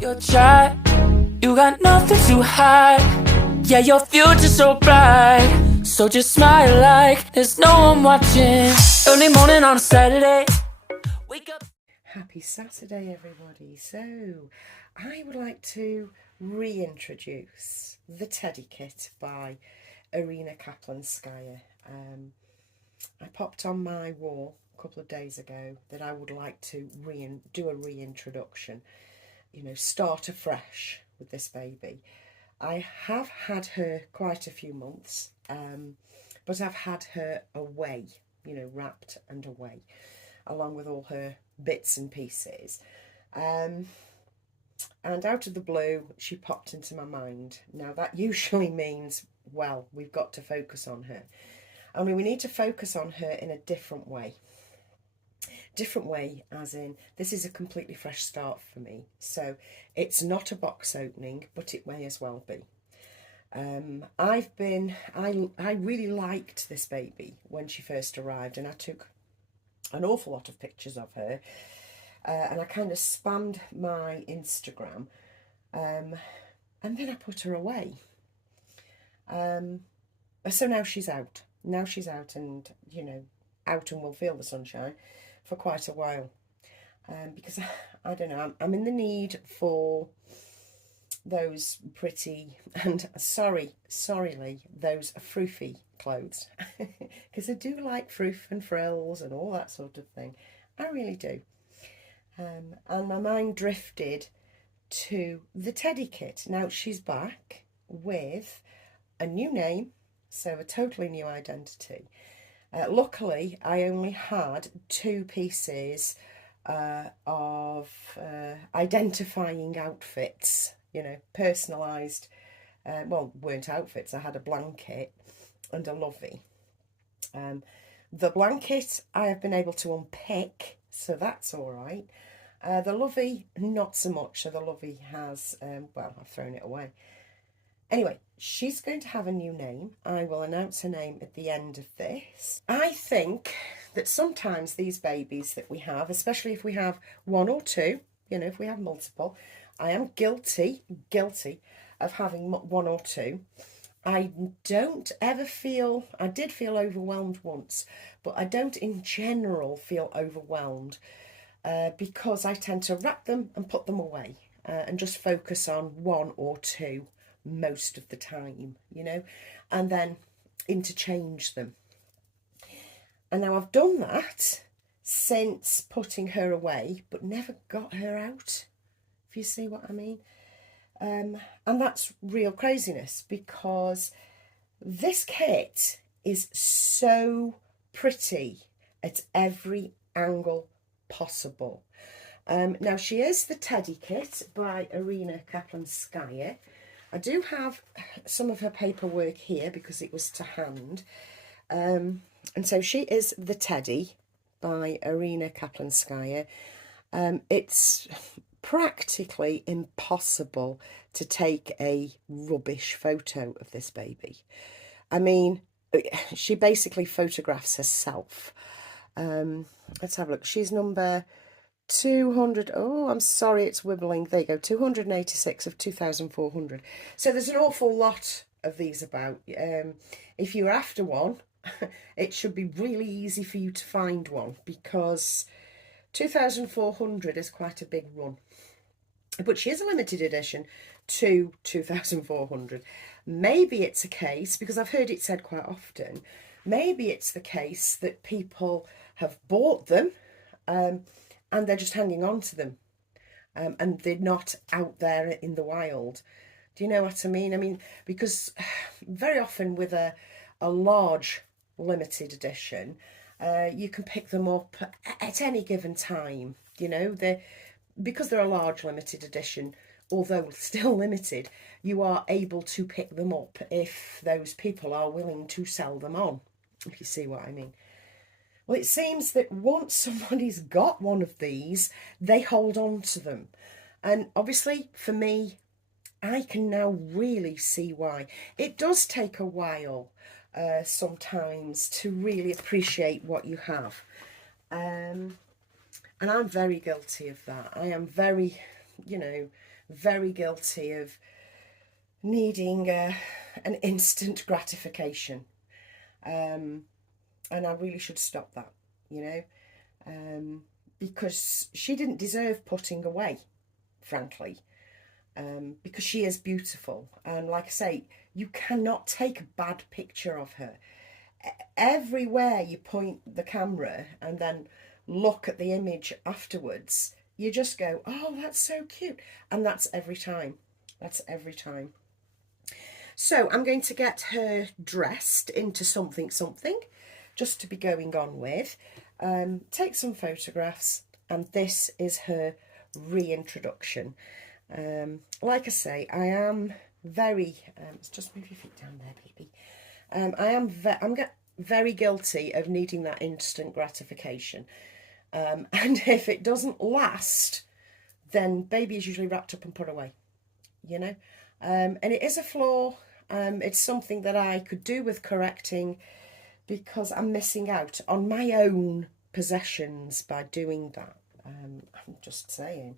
You're shy, you got nothing to hide. Yeah, your future's so bright. So just smile like there's no one watching. Early morning on a Saturday. Wake up. Happy Saturday, everybody. So, I would like to reintroduce the Teddy Kit by Irina Kaplanskaya. I popped on my wall a couple of days ago that I would like to do a reintroduction, you know, start afresh with this baby. I have had her quite a few months, but I've had her away, you know, wrapped and away, along with all her bits and pieces. And out of the blue, she popped into my mind. Now, that usually means, well, we've got to focus on her. Only we need to focus on her in a different way. Different way as in, this is a completely fresh start for me. So it's not a box opening, but it may as well be. I really liked this baby when she first arrived, and I took an awful lot of pictures of her, and I kind of spammed my Instagram, and then I put her away. So now she's out. Now she's out, and, you know, out and will feel the sunshine for quite a while, because I don't know, I'm in the need for those pretty and sorryly those froofy clothes, because I do like froof and frills and all that sort of thing. I really do. And my mind drifted to the Teddy Kit. Now she's back with a new name, so a totally new identity. Luckily, I only had 2 pieces of identifying outfits, you know, personalised, well, weren't outfits. I had a blanket and a lovey. The blanket I have been able to unpick, so that's all right. The lovey, not so much. So the lovey has, well, I've thrown it away. Anyway, she's going to have a new name. I will announce her name at the end of this. I think that sometimes these babies that we have, especially if we have 1 or 2, you know, if we have multiple, I am guilty of having 1 or 2. I don't ever feel, I did feel overwhelmed once, but I don't in general feel overwhelmed because I tend to wrap them and put them away and just focus on 1 or 2 most of the time, you know, and then interchange them. And now I've done that since putting her away, but never got her out, if you see what I mean. And that's real craziness, because this kit is so pretty at every angle possible. Now, she is the Teddy Kit by Irina Kaplanskaya. I do have some of her paperwork here because it was to hand. And so she is the Teddy by Irina Kaplanskaya. It's practically impossible to take a rubbish photo of this baby. I mean, she basically photographs herself. Let's have a look. She's number 200, oh, I'm sorry, it's wibbling. There you go, 286 of 2,400. So there's an awful lot of these about. If you're after one, it should be really easy for you to find one, because 2,400 is quite a big run. But she is a limited edition to 2,400. Maybe it's a case, because I've heard it said quite often, maybe it's the case that people have bought them, and they're just hanging on to them, and they're not out there in the wild. Do you know what I mean? I mean, because very often with a large limited edition, you can pick them up at any given time. You know, because they're a large limited edition, although still limited, you are able to pick them up if those people are willing to sell them on, if you see what I mean. Well, it seems that once somebody's got one of these, they hold on to them. And obviously, for me, I can now really see why. It does take a while sometimes to really appreciate what you have. And I'm very guilty of that. I am very, you know, very guilty of needing an instant gratification. And I really should stop that, you know, because she didn't deserve putting away, frankly, because she is beautiful. And like I say, you cannot take a bad picture of her. Everywhere you point the camera and then look at the image afterwards, you just go, oh, that's so cute. And that's every time. That's every time. So I'm going to get her dressed into something, just to be going on with. Take some photographs, and this is her reintroduction. Like I say, I am very, let's just move your feet down there, baby. I'm very guilty of needing that instant gratification. And if it doesn't last, then baby is usually wrapped up and put away, you know. And it is a flaw. It's something that I could do with correcting, because I'm missing out on my own possessions by doing that. I'm just saying.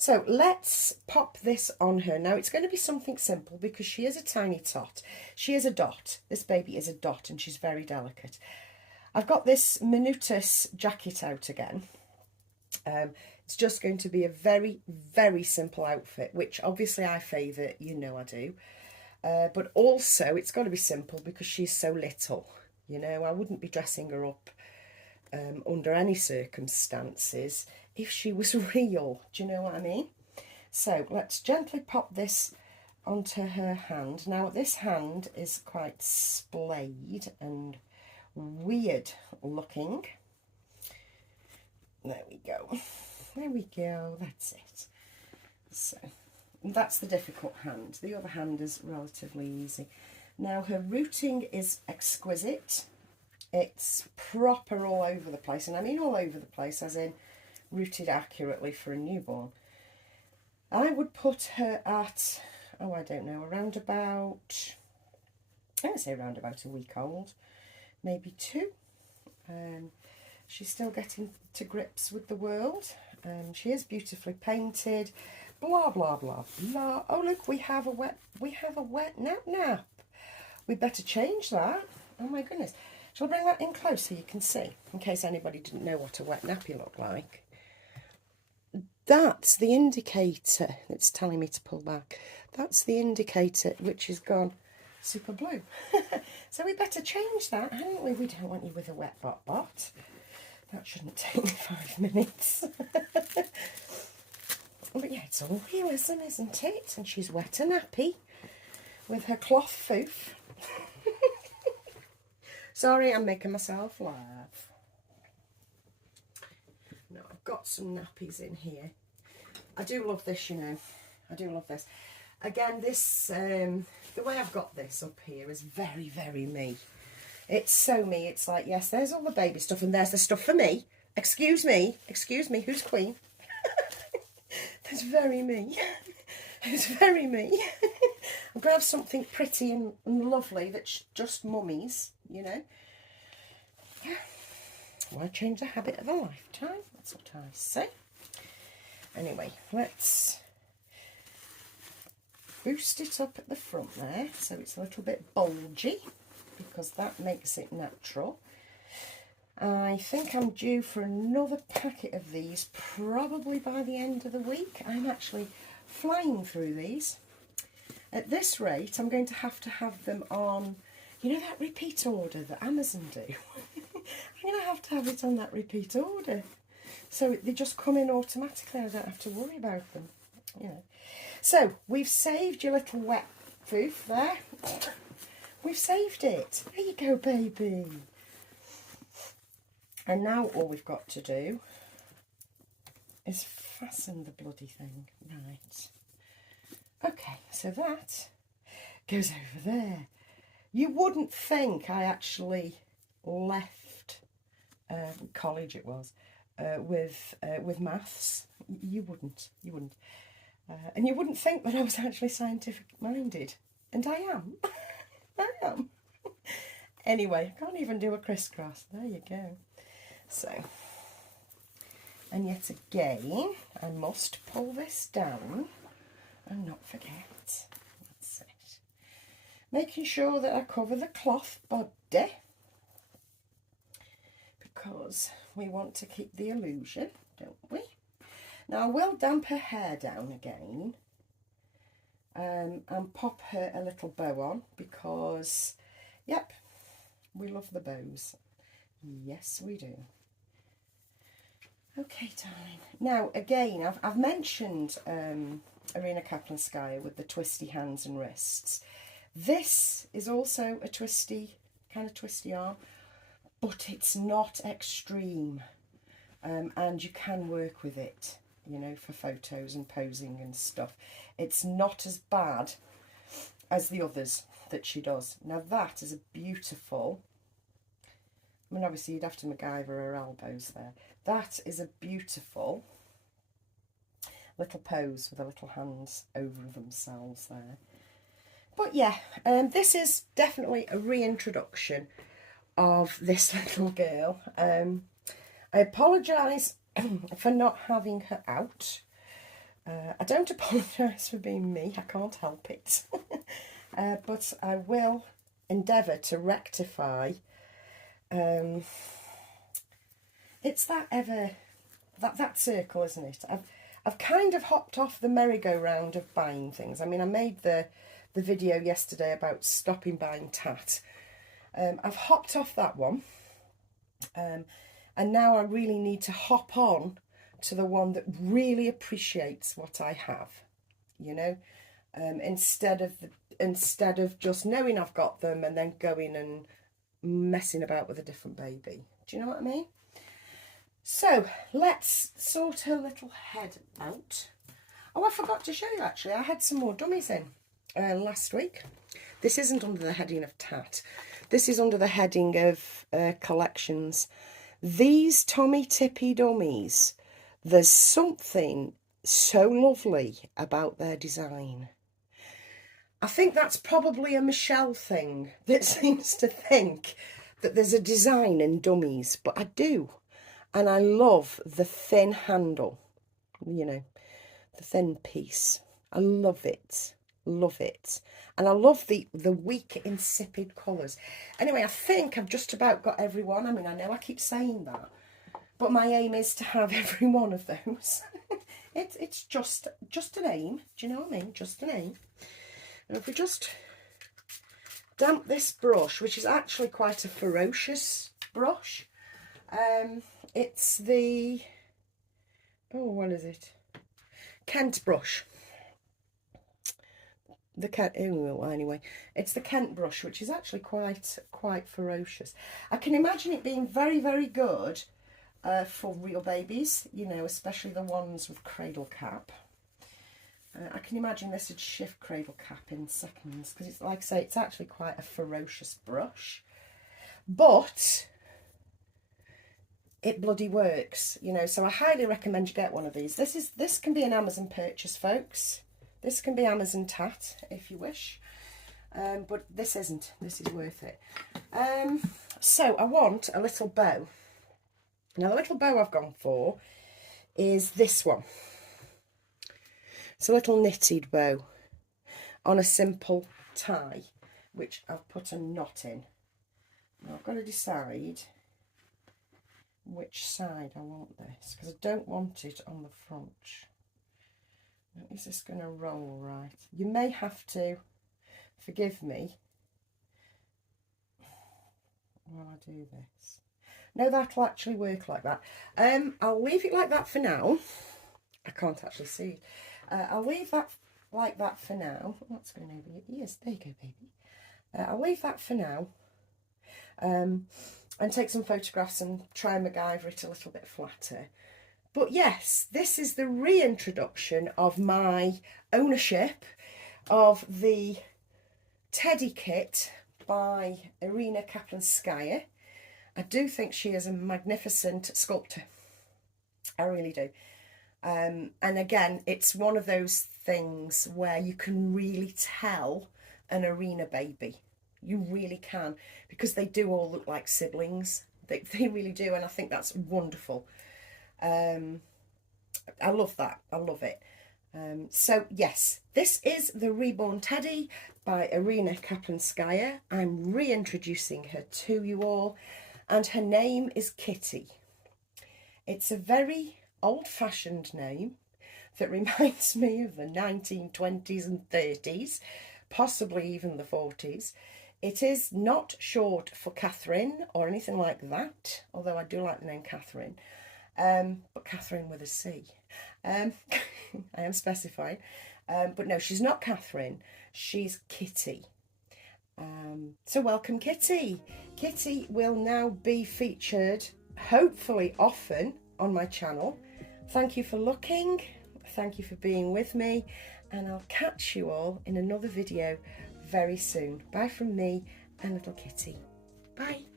So let's pop this on her. Now it's going to be something simple because she is a tiny tot. She is a dot. This baby is a dot and she's very delicate. I've got this Minutus jacket out again. It's just going to be a very, very simple outfit, which obviously I favour, you know I do. But also it's got to be simple because she's so little. You know, I wouldn't be dressing her up under any circumstances if she was real. Do you know what I mean? So let's gently pop this onto her hand. Now this hand is quite splayed and weird looking. There we go. There we go. That's it. So that's the difficult hand. The other hand is relatively easy. Now her rooting is exquisite. It's proper all over the place, and I mean all over the place as in rooted accurately for a newborn. I would put her at, oh, I don't know, around about, I would say around about a week old, maybe 2. She's still getting to grips with the world. She is beautifully painted. Blah blah blah blah. Oh look, we have a wet nap. We better change that. Oh my goodness. Shall I bring that in close so you can see, in case anybody didn't know what a wet nappy looked like? That's the indicator that's telling me to pull back. That's the indicator which has gone super blue. So we better change that, hadn't we? We don't want you with a wet bot. That shouldn't take me 5 minutes. But yeah, it's all realism, isn't it? And she's wet and nappy with her cloth foof. Sorry, I'm making myself laugh. No, I've got some nappies in here. I do love this, you know. I do love this. Again, this, the way I've got this up here is very, very me. It's so me. It's like, yes, there's all the baby stuff and there's the stuff for me. Excuse me, who's queen? That's very me. It's very me. I'm going to have something pretty and lovely that's just mummy's, you know. Yeah. Why change the habit of a lifetime? That's what I say. Anyway, let's boost it up at the front there so it's a little bit bulgy, because that makes it natural. I think I'm due for another packet of these probably by the end of the week. I'm actually flying through these. At this rate, I'm going to have them on, you know, that repeat order that Amazon do. I'm going to have it on that repeat order. So they just come in automatically. I don't have to worry about them, you know. So we've saved your little wet foof there. We've saved it. There you go, baby. And now all we've got to do is fasten the bloody thing. Right. Okay, so that goes over there. You wouldn't think I actually left college, it was, with maths. You wouldn't. And you wouldn't think that I was actually scientific minded. And I am. I am. Anyway, I can't even do a crisscross. There you go. So, and yet again, I must pull this down and not forget. That's it. Making sure that I cover the cloth body, because we want to keep the illusion, don't we? Now I will damp her hair down again, and pop her a little bow on, because, yep, we love the bows. Yes, we do. Okay, darling. Now, again, I've mentioned Irina Kaplanskaya with the twisty hands and wrists. This is also a kind of twisty arm, but it's not extreme. And you can work with it, you know, for photos and posing and stuff. It's not as bad as the others that she does. Now, that is a beautiful... I mean, obviously, you'd have to MacGyver her elbows there. That is a beautiful little pose with the little hands over themselves there. But yeah, this is definitely a reintroduction of this little girl. I apologise for not having her out. I don't apologise for being me. I can't help it. But I will endeavour to rectify. It's that circle, isn't it? I've kind of hopped off the merry-go-round of buying things. I mean, I made the video yesterday about stopping buying tat. I've hopped off that one, and now I really need to hop on to the one that really appreciates what I have, you know, instead of just knowing I've got them and then going and messing about with a different baby. Do you know what I mean? So let's sort her little head out. Oh, I forgot to show you, actually. I had some more dummies in last week. This isn't under the heading of tat. This is under the heading of collections. These Tommy Tippy dummies, there's something so lovely about their design. I think that's probably a Michelle thing that seems to think that there's a design in dummies, but I do. And I love the thin handle, you know, the thin piece. I love it, love it. And I love the weak, insipid colours. Anyway, I think I've just about got every one. I mean, I know I keep saying that, but my aim is to have every one of those. It's just an aim, do you know what I mean? Just an aim. And if we just damp this brush, which is actually quite a ferocious brush, it's the, oh, what is it? Kent brush. The Kent, oh, anyway, it's the Kent brush, which is actually quite ferocious. I can imagine it being very, very good for real babies, you know, especially the ones with cradle cap. I can imagine this would shift cradle cap in seconds, because it's, like I say, it's actually quite a ferocious brush. But it bloody works, you know, so I highly recommend you get one of these. This can be an Amazon purchase, folks. This can be Amazon tat, if you wish. But this isn't. This is worth it. So I want a little bow. Now, the little bow I've gone for is this one. It's a little knitted bow on a simple tie, which I've put a knot in. Now I've got to decide which side I want this, because I don't want it on the front. Is this going to roll right? You may have to forgive me while I do this. No, that'll actually work like that. I'll leave it like that for now. I can't actually see. I'll leave that like that for now. What's going over your ears? There you go, baby. I'll leave that for now. And take some photographs and try and MacGyver it a little bit flatter. But yes, this is the reintroduction of my ownership of the Teddy kit by Irina Kaplanskaya. I do think she is a magnificent sculptor. I really do. And again, it's one of those things where you can really tell an Irina baby. You really can, because they do all look like siblings. They really do, and I think that's wonderful. I love that. I love it. So yes, this is the Reborn Teddy by Irina Kaplanskaya. I'm reintroducing her to you all, and her name is Kitty. It's a very old-fashioned name that reminds me of the 1920s and 30s, possibly even the 40s. It is not short for Catherine or anything like that, although I do like the name Catherine, but Catherine with a C. I am specifying. But no, she's not Catherine, she's Kitty. So welcome, Kitty. Kitty will now be featured, hopefully often, on my channel. Thank you for looking, thank you for being with me, and I'll catch you all in another video very soon. Bye from me and little Kitty. Bye.